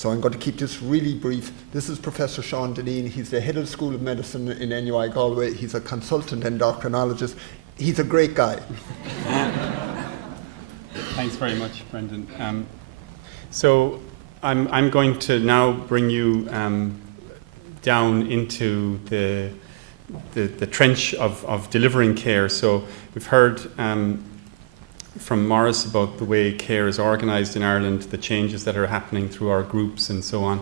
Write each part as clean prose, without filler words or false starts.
So I'm going to keep this really brief. This is Professor Sean Dineen. He's the head of the School of Medicine in NUI Galway. He's a consultant endocrinologist. He's a great guy. Thanks very much, Brendan. So I'm going to now bring you down into the trench of delivering care. So we've heard from Maurice about the way care is organised in Ireland, the changes that are happening through our groups and so on.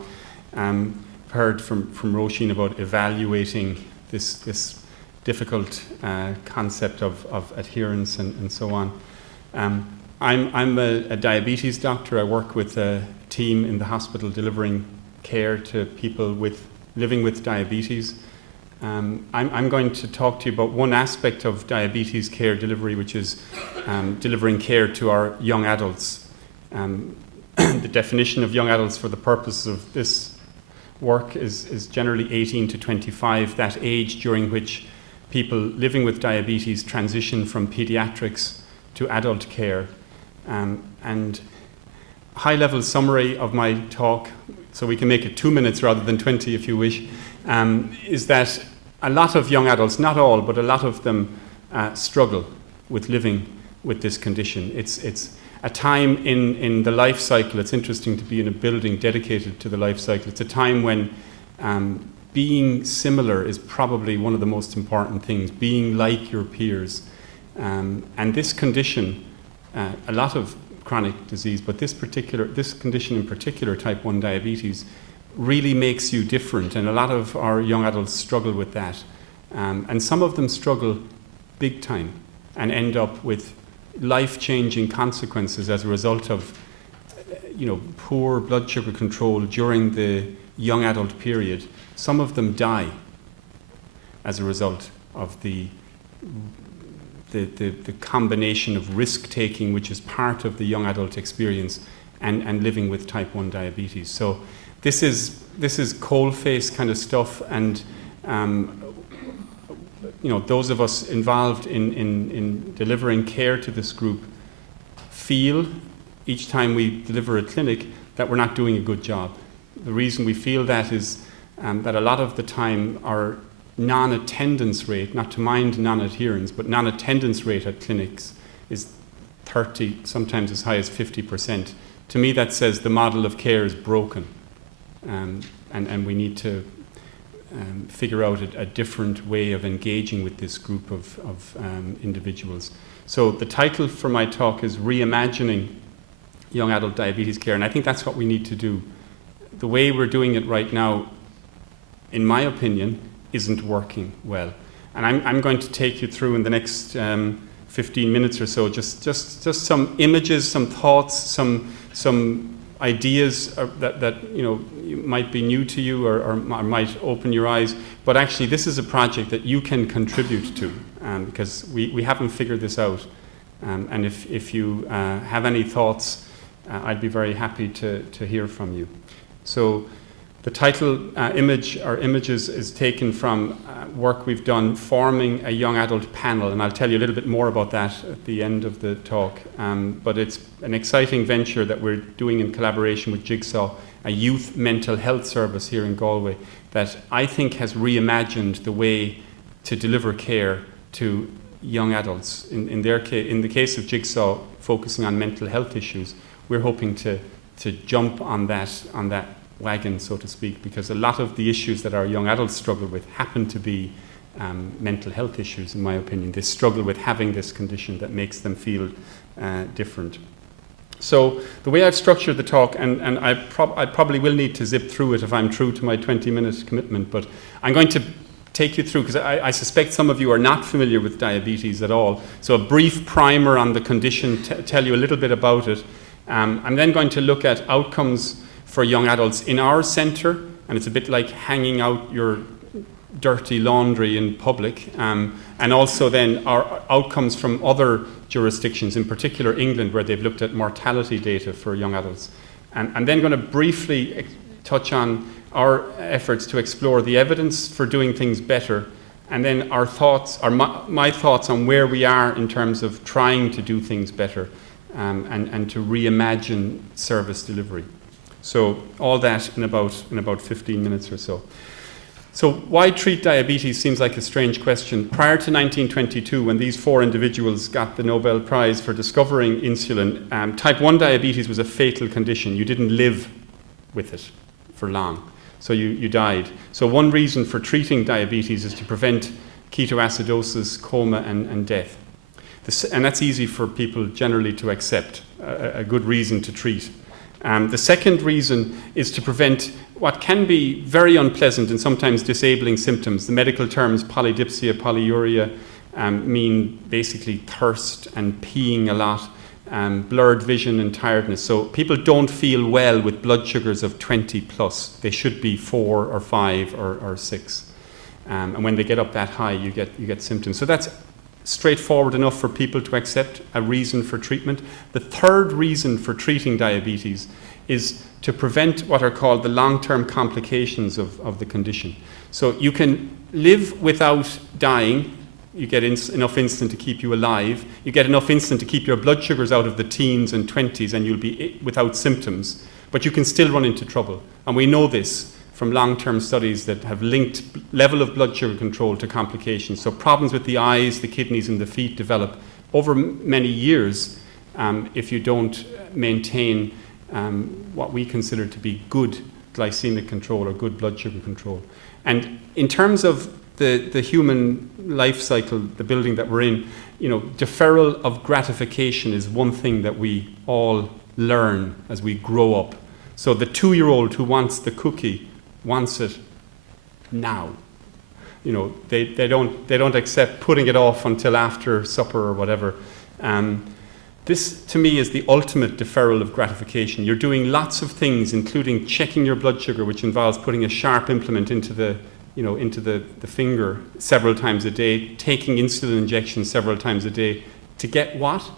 We've heard from Roisin about evaluating this difficult concept of adherence and so on. I'm a diabetes doctor. I work with a team in the hospital delivering care to people living with diabetes. I'm going to talk to you about one aspect of diabetes care delivery, which is delivering care to our young adults. The definition of young adults for the purpose of this work is generally 18 to 25, that age during which people living with diabetes transition from pediatrics to adult care. And high-level summary of my talk, so we can make it 2 minutes rather than 20 if you wish, is that a lot of young adults, not all, but a lot of them struggle with living with this condition. It's a time in the life cycle. It's interesting to be in a building dedicated to the life cycle. It's a time when being similar is probably one of the most important things, being like your peers. And this condition, a lot of chronic disease, but this condition in particular, type 1 diabetes, really makes you different, and a lot of our young adults struggle with that. And some of them struggle big time and end up with life-changing consequences as a result of poor blood sugar control during the young adult period. Some of them die as a result of the combination of risk-taking, which is part of the young adult experience, and living with type 1 diabetes. So this is coal-face kind of stuff, and those of us involved in delivering care to this group feel each time we deliver a clinic that we're not doing a good job. The reason we feel that is that a lot of the time our non-attendance rate, not to mind non-adherence, but non-attendance rate at clinics is 30, sometimes as high as 50%. To me, that says the model of care is broken, and we need to figure out a different way of engaging with this group of individuals. So the title for my talk is Reimagining Young Adult Diabetes Care, and I think that's what we need to do. The way we're doing it right now, in my opinion, isn't working well. And I'm going to take you through in the next 15 minutes or so just some images, some thoughts, some ideas that might be new to you or might open your eyes. But actually, this is a project that you can contribute to because we haven't figured this out. And if you have any thoughts, I'd be very happy to hear from you. So the title images is taken from work we've done forming a young adult panel, and I'll tell you a little bit more about that at the end of the talk. But it's an exciting venture that we're doing in collaboration with Jigsaw, a youth mental health service here in Galway that I think has reimagined the way to deliver care to young adults. In the case of Jigsaw, focusing on mental health issues, we're hoping to jump on that wagon, so to speak, because a lot of the issues that our young adults struggle with happen to be mental health issues, in my opinion. They struggle with having this condition that makes them feel different. So the way I've structured the talk, and I probably will need to zip through it if I'm true to my 20-minute commitment, but I'm going to take you through, because I suspect some of you are not familiar with diabetes at all. So a brief primer on the condition, tell you a little bit about it. I'm then going to look at outcomes for young adults in our centre, and it's a bit like hanging out your dirty laundry in public, and also then our outcomes from other jurisdictions, in particular England, where they've looked at mortality data for young adults. And I'm then going to briefly touch on our efforts to explore the evidence for doing things better, and then our thoughts, or my thoughts on where we are in terms of trying to do things better, and to reimagine service delivery. So all that in about 15 minutes or so. So why treat diabetes seems like a strange question. Prior to 1922, when these 4 individuals got the Nobel Prize for discovering insulin, type 1 diabetes was a fatal condition. You didn't live with it for long, so you died. So one reason for treating diabetes is to prevent ketoacidosis, coma, and death. And that's easy for people generally to accept, a good reason to treat. The second reason is to prevent what can be very unpleasant and sometimes disabling symptoms. The medical terms polydipsia, polyuria mean basically thirst and peeing a lot, blurred vision and tiredness. So people don't feel well with blood sugars of 20 plus. They should be 4 or 5 or 6. And when they get up that high, you get symptoms. So that's straightforward enough for people to accept a reason for treatment. The third reason for treating diabetes is to prevent what are called the long-term complications of the condition. So you can live without dying. You get enough insulin to keep you alive. You get enough insulin to keep your blood sugars out of the teens and 20s, and you'll be without symptoms. But you can still run into trouble. And we know this from long-term studies that have linked level of blood sugar control to complications. So problems with the eyes, the kidneys, and the feet develop over many years if you don't maintain what we consider to be good glycemic control or good blood sugar control. And in terms of the human life cycle, the building that we're in, deferral of gratification is one thing that we all learn as we grow up. So the 2-year-old who wants the cookie wants it now. They don't accept putting it off until after supper or whatever. This, to me, is the ultimate deferral of gratification. You're doing lots of things, including checking your blood sugar, which involves putting a sharp implement into the finger several times a day, taking insulin injections several times a day. To get what?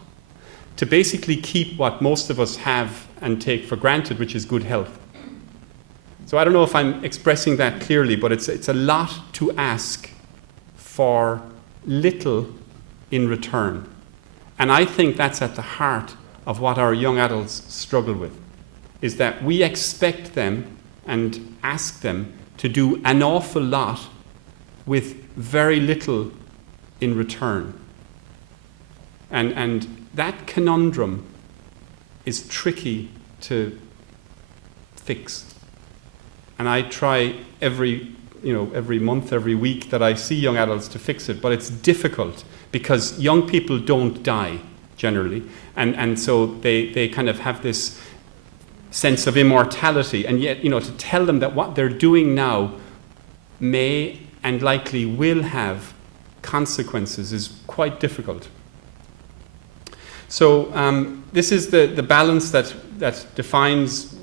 To basically keep what most of us have and take for granted, which is good health. So I don't know if I'm expressing that clearly, but it's a lot to ask for little in return. And I think that's at the heart of what our young adults struggle with, is that we expect them and ask them to do an awful lot with very little in return. And that conundrum is tricky to fix. And I try every month, every week that I see young adults to fix it, but it's difficult because young people don't die generally, and so they kind of have this sense of immortality, and yet to tell them that what they're doing now may and likely will have consequences is quite difficult. So this is the balance that defines,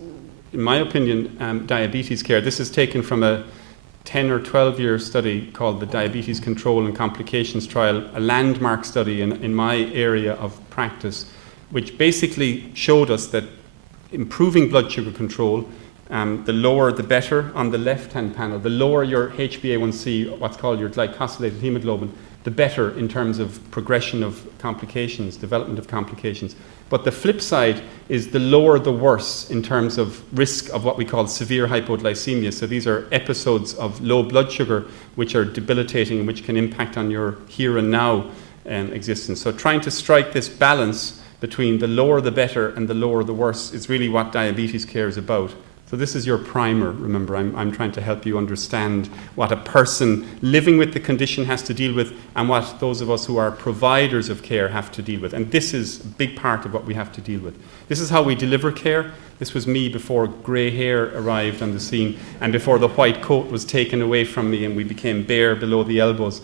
in my opinion, diabetes care. This is taken from a 10 or 12-year study called the Diabetes Control and Complications Trial, a landmark study in my area of practice, which basically showed us that improving blood sugar control, the lower the better on the left-hand panel, the lower your HbA1c, what's called your glycosylated hemoglobin, the better in terms of progression of complications, development of complications. But the flip side is the lower the worse in terms of risk of what we call severe hypoglycemia. So these are episodes of low blood sugar which are debilitating and which can impact on your here and now existence. So trying to strike this balance between the lower the better and the lower the worse is really what diabetes care is about. So this is your primer. Remember, I'm trying to help you understand what a person living with the condition has to deal with and what those of us who are providers of care have to deal with. And this is a big part of what we have to deal with. This is how we deliver care. This was me before grey hair arrived on the scene and before the white coat was taken away from me and we became bare below the elbows.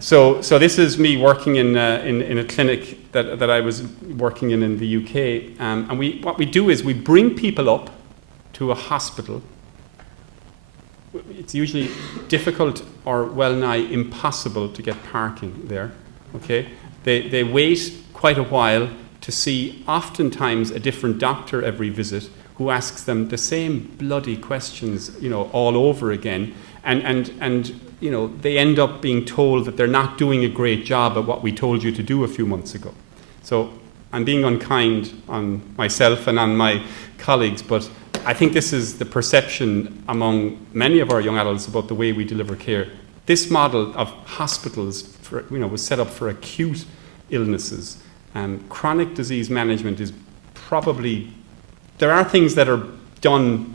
So this is me working in a clinic that I was working in the UK. And what we do is we bring people up to a hospital. It's usually difficult or well nigh impossible to get parking there. Okay, they wait quite a while to see oftentimes a different doctor every visit who asks them the same bloody questions, all over again, and they end up being told that they're not doing a great job at what we told you to do a few months ago. So I'm being unkind on myself and on my colleagues, but I think this is the perception among many of our young adults about the way we deliver care. This model of hospitals was set up for acute illnesses. Chronic disease management is probably, there are things that are done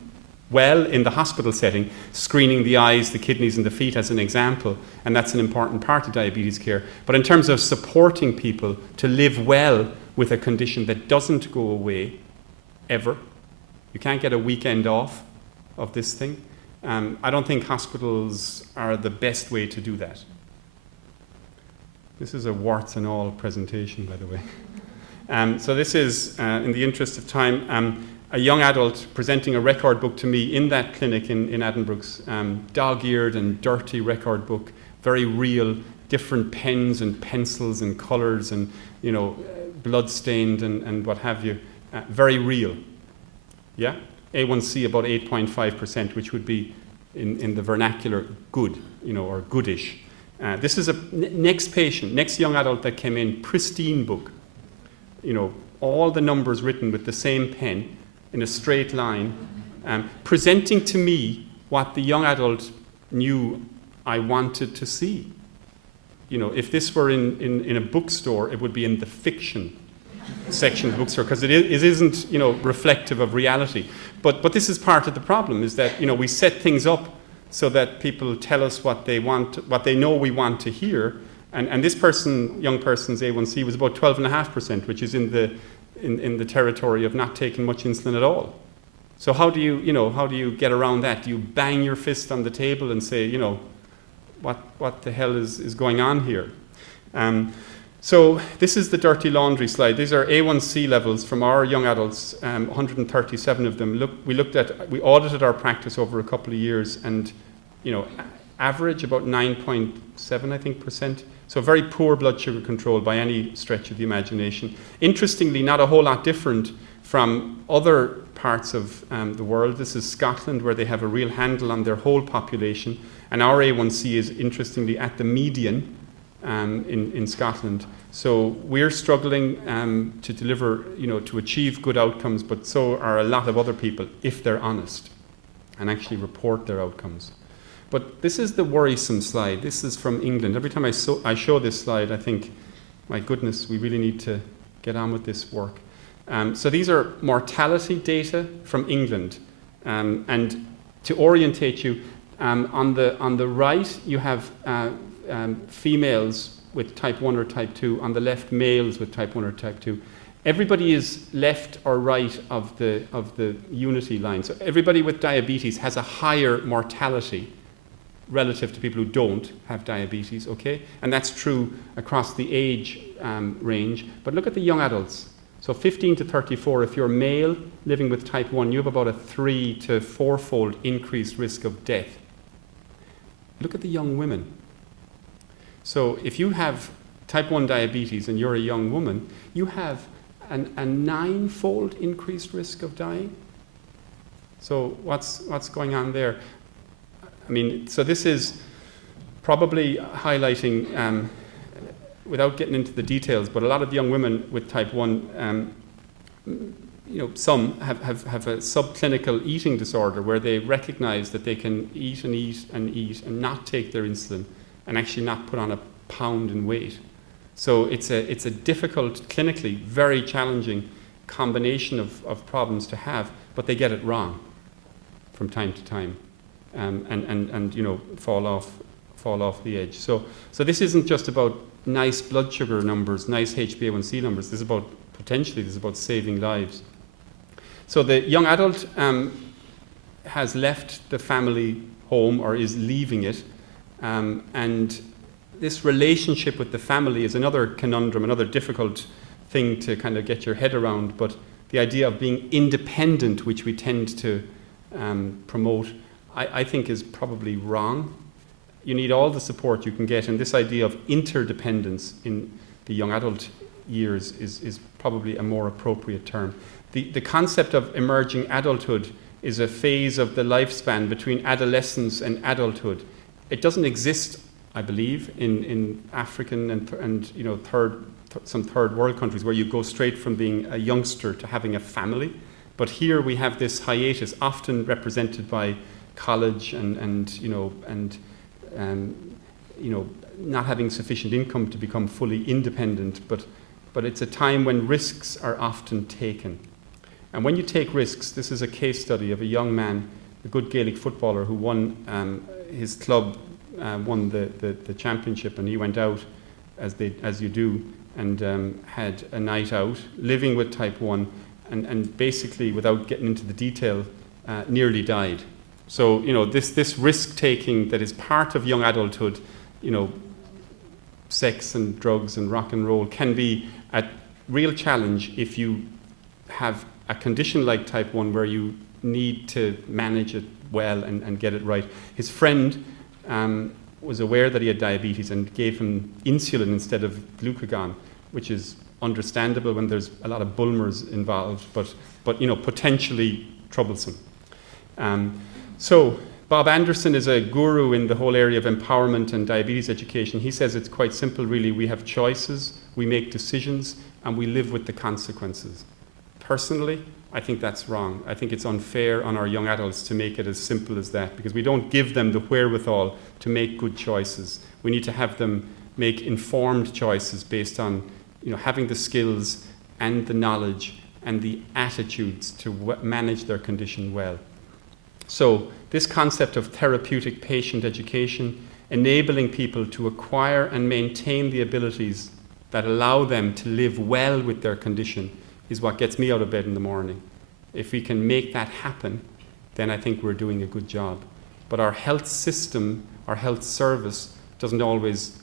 well in the hospital setting, screening the eyes, the kidneys and the feet as an example, and that's an important part of diabetes care. But in terms of supporting people to live well with a condition that doesn't go away ever, you can't get a weekend off of this thing. I don't think hospitals are the best way to do that. This is a warts and all presentation, by the way. So this is, in the interest of time, a young adult presenting a record book to me in that clinic in Addenbrooke's, dog-eared and dirty record book, very real, different pens and pencils and colours and, blood-stained and what have you. Very real. Yeah? A1C about 8.5%, which would be, in the vernacular, good, or goodish. This is a next patient, next young adult that came in, pristine book. All the numbers written with the same pen in a straight line, presenting to me what the young adult knew I wanted to see. If this were in a bookstore, it would be in the fiction section of the bookstore, because it isn't reflective of reality. But this is part of the problem, is that we set things up so that people tell us what they want, what they know we want to hear, and this young person's A1C was about 12.5%, which is in the territory of not taking much insulin at all. So how do you get around that? Do you bang your fist on the table and say, what the hell is going on here? So this is the dirty laundry slide. These are A1C levels from our young adults, 137 of them. We audited our practice over a couple of years, and average about 9.7, I think, percent. So very poor blood sugar control by any stretch of the imagination. Interestingly, not a whole lot different from other parts of the world. This is Scotland, where they have a real handle on their whole population, and our A1C is interestingly at the median in Scotland. So we're struggling to deliver, to achieve good outcomes, but so are a lot of other people, if they're honest and actually report their outcomes. But this is the worrisome slide. This is from England. Every time I show this slide, I think, my goodness, we really need to get on with this work. So these are mortality data from England. And to orientate you, on the right, you have females with type 1 or type 2. On the left, males with type 1 or type 2. Everybody is left or right of the unity line. So everybody with diabetes has a higher mortality relative to people who don't have diabetes, okay? And that's true across the age range. But look at the young adults. So 15 to 34, if you're male living with type 1, you have about a 3 to 4-fold increased risk of death. Look at the young women. So if you have type 1 diabetes and you're a young woman, you have a 9-fold increased risk of dying. So what's going on there? So this is probably highlighting, without getting into the details, but a lot of young women with type 1, some have a subclinical eating disorder where they recognize that they can eat and eat and eat and not take their insulin and actually not put on a pound in weight. So it's a difficult, clinically very challenging combination of problems to have, but they get it wrong from time to time. And fall off the edge. So this isn't just about nice blood sugar numbers, nice HbA1c numbers. This is about saving lives. So the young adult has left the family home or is leaving it, and this relationship with the family is another conundrum, another difficult thing to kind of get your head around. But the idea of being independent, which we tend to promote, I think is probably wrong. You need all the support you can get, and this idea of interdependence in the young adult years is probably a more appropriate term. The concept of emerging adulthood is a phase of the lifespan between adolescence and adulthood. It doesn't exist, I believe, in African and third some third world countries where you go straight from being a youngster to having a family. But here we have this hiatus, often represented by college and not having sufficient income to become fully independent. But it's a time when risks are often taken. And when you take risks, this is a case study of a young man, a good Gaelic footballer who won, his club won the championship, and he went out, as you do, and had a night out, living with type 1, and basically, without getting into the detail, nearly died. So, this risk-taking that is part of young adulthood, sex and drugs and rock and roll, can be a real challenge if you have a condition like type 1 where you need to manage it well and get it right. His friend was aware that he had diabetes and gave him insulin instead of glucagon, which is understandable when there's a lot of Bulmers involved, but potentially troublesome. So Bob Anderson is a guru in the whole area of empowerment and diabetes education. He says it's quite simple, really. We have choices, we make decisions, and we live with the consequences. Personally, I think that's wrong. I think it's unfair on our young adults to make it as simple as that, because we don't give them the wherewithal to make good choices. We need to have them make informed choices based on having the skills and the knowledge and the attitudes to manage their condition well. So this concept of therapeutic patient education, enabling people to acquire and maintain the abilities that allow them to live well with their condition, is what gets me out of bed in the morning. If we can make that happen, then I think we're doing a good job. But our health system, our health service, doesn't always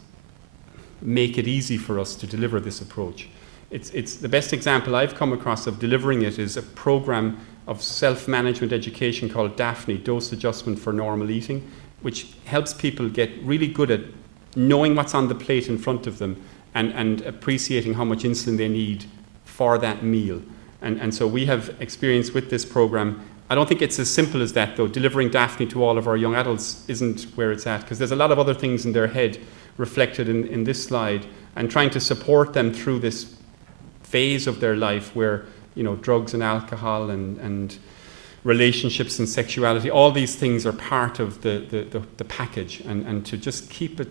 make it easy for us to deliver this approach. It's the best example I've come across of delivering it is a program of self-management education called DAPHNE, Dose Adjustment for Normal Eating, which helps people get really good at knowing what's on the plate in front of them and appreciating how much insulin they need for that meal. And so we have experience with this program. I don't think it's as simple as that, though. Delivering DAPHNE to all of our young adults isn't where it's at, because there's a lot of other things in their head reflected in this slide, and trying to support them through this phase of their life where drugs and alcohol and relationships and sexuality, all these things are part of the package, and to just keep it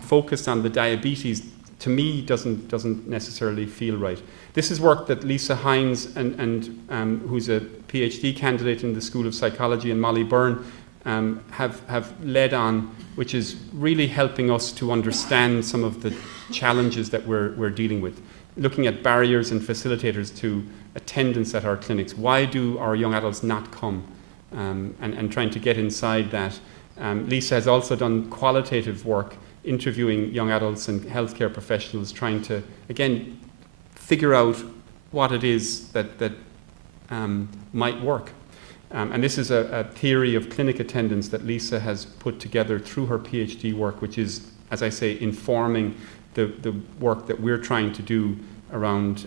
focused on the diabetes, to me, doesn't necessarily feel right. This is work that Lisa Hines and who's a PhD candidate in the School of Psychology, and Molly Byrne have led on, which is really helping us to understand some of the challenges that we're dealing with. Looking at barriers and facilitators to attendance at our clinics. Why do our young adults not come? And trying to get inside that. Lisa has also done qualitative work, interviewing young adults and healthcare professionals, trying to, again, figure out what it is that might work. And this is a theory of clinic attendance that Lisa has put together through her PhD work, which is, as I say, informing the work that we're trying to do around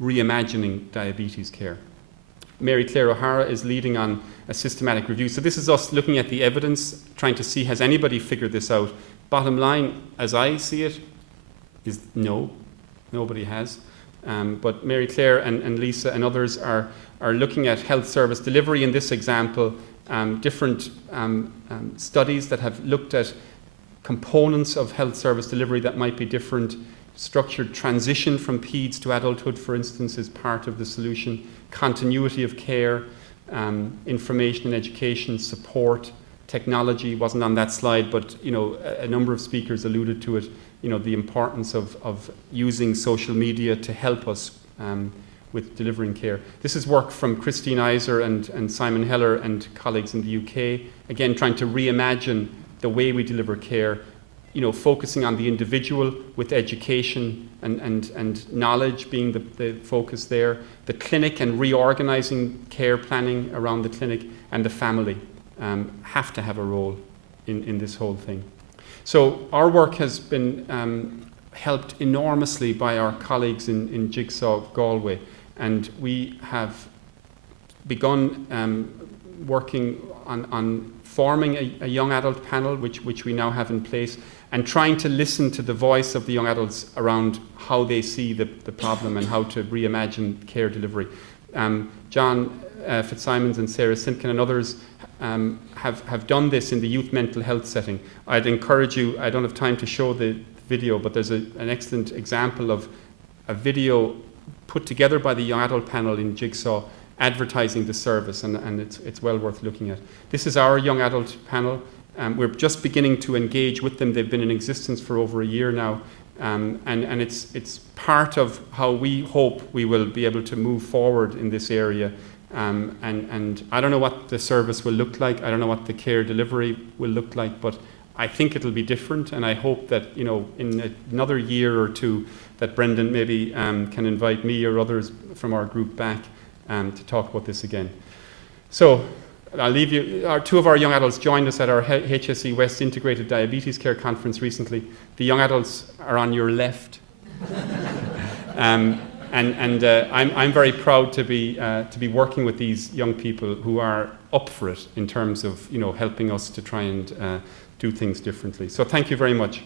reimagining diabetes care. Mary Claire O'Hara is leading on a systematic review. So this is us looking at the evidence, trying to see, has anybody figured this out? Bottom line, as I see it, is no, nobody has. But Mary Claire and Lisa and others are looking at health service delivery in this example, different studies that have looked at components of health service delivery that might be different. Structured transition from peds to adulthood, for instance, is part of the solution. Continuity of care, information and education, support, technology wasn't on that slide, but a number of speakers alluded to it. The importance of using social media to help us with delivering care. This is work from Christine Iser and Simon Heller and colleagues in the UK, again trying to reimagine the way we deliver care, focusing on the individual with education and knowledge being the focus there, the clinic and reorganizing care planning around the clinic, and the family have to have a role in this whole thing. So our work has been helped enormously by our colleagues in Jigsaw Galway, and we have begun working on forming a young adult panel, which we now have in place. and trying to listen to the voice of the young adults around how they see the problem and how to reimagine care delivery. John Fitzsimons and Sarah Simpkin and others have done this in the youth mental health setting. I'd encourage you, I don't have time to show the video, but there's an excellent example of a video put together by the young adult panel in Jigsaw advertising the service, and it's well worth looking at. This is our young adult panel. We're just beginning to engage with them. They've been in existence for over a year now, and it's part of how we hope we will be able to move forward in this area. And I don't know what the service will look like. I don't know what the care delivery will look like, but I think it'll be different, and I hope that, in another year or two, that Brendan maybe can invite me or others from our group back to talk about this again. So I'll leave you. Two of our young adults joined us at our HSE West Integrated Diabetes Care Conference recently. The young adults are on your left. I'm very proud to be working with these young people who are up for it in terms of helping us to try and do things differently. So thank you very much.